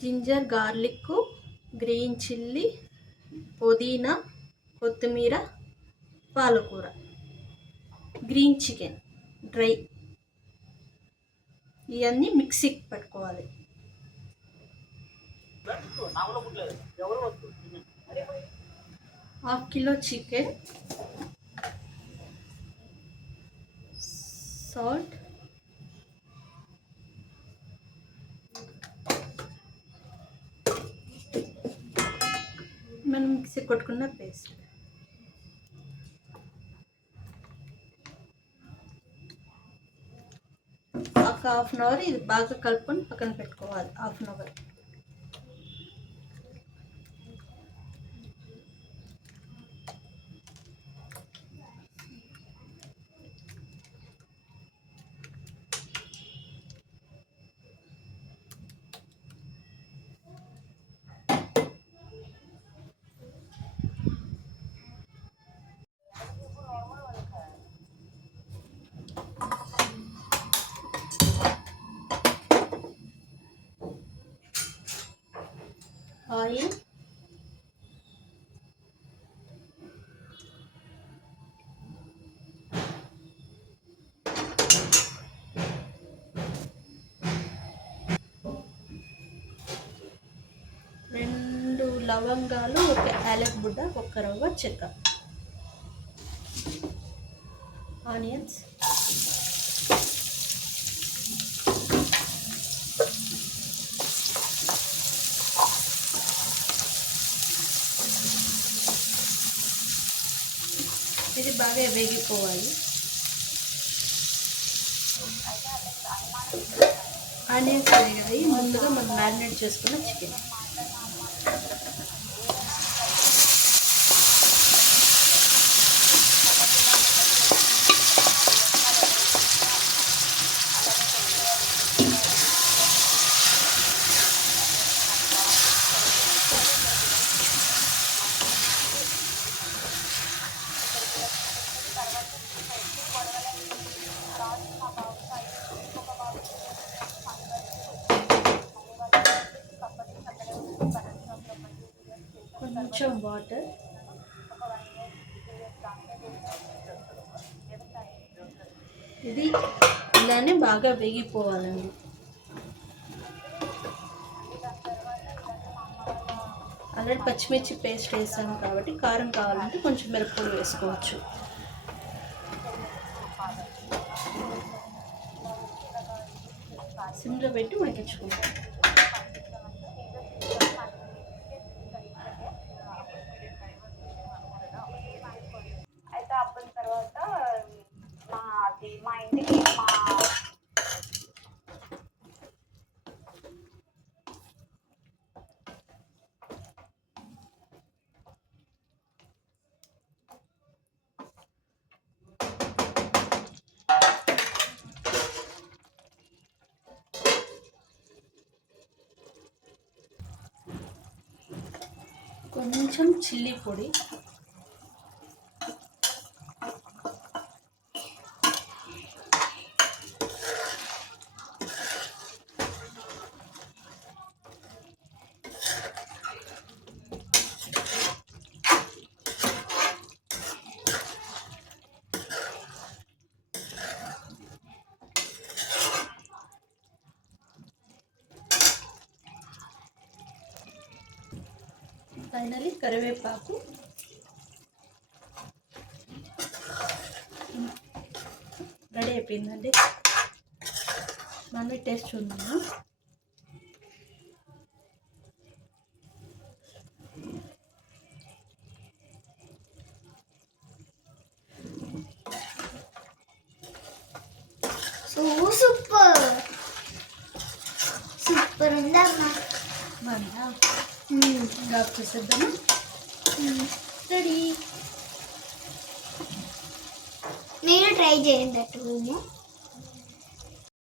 Ginger garlic, green chilli, పుదీనా, కొత్తిమీర, పాలకూర, గ్రీన్ చికెన్ డ్రై, ఇవన్నీ మిక్సీకి పెట్టుకోవాలి. 1/2 కిలో చికెన్, సాల్ట్, మనం మిక్సీ కొట్టుకున్న పేస్ట్, ఒక 1/2 అవర్ ఇది బాగా కలుపుకొని పక్కన పెట్టుకోవాలి. 1/2 అవర్. ఆయిల్, రెండు లవంగాలు, ఒక యాలక్ బుడ్డ, ఒక రవ్వ చెక్క, ఆనియన్స్, ఇది బాగా వేగిపోవాలి. ఆనియన్స్ వేగాయి. ముందుగా మనం మ్యారినేట్ చేసుకున్న చికెన్, కొంచెం వాటర్, ఇది ఇలానే బాగా వేగిపోవాలండి. ఆల్రెడీ పచ్చిమిర్చి పేస్ట్ వేసాము కాబట్టి కారం కావాలంటే కొంచెం మిరప్పొడి వేసుకోవచ్చు. సిమ్లో పెట్టి ఉడికించుకుంటాం. కొంచెం చిల్లీ పొడి, ఫైనలీ కరివేపాకు, రెడీ అయిపోయిందండి. మళ్ళీ టేస్ట్ చూద్దాము. సూపర్ సూపర్ ఉందమ్మా. ఇంకా చేసేద్దాము. రెడీ. మీరు ట్రై చేయండి అటు.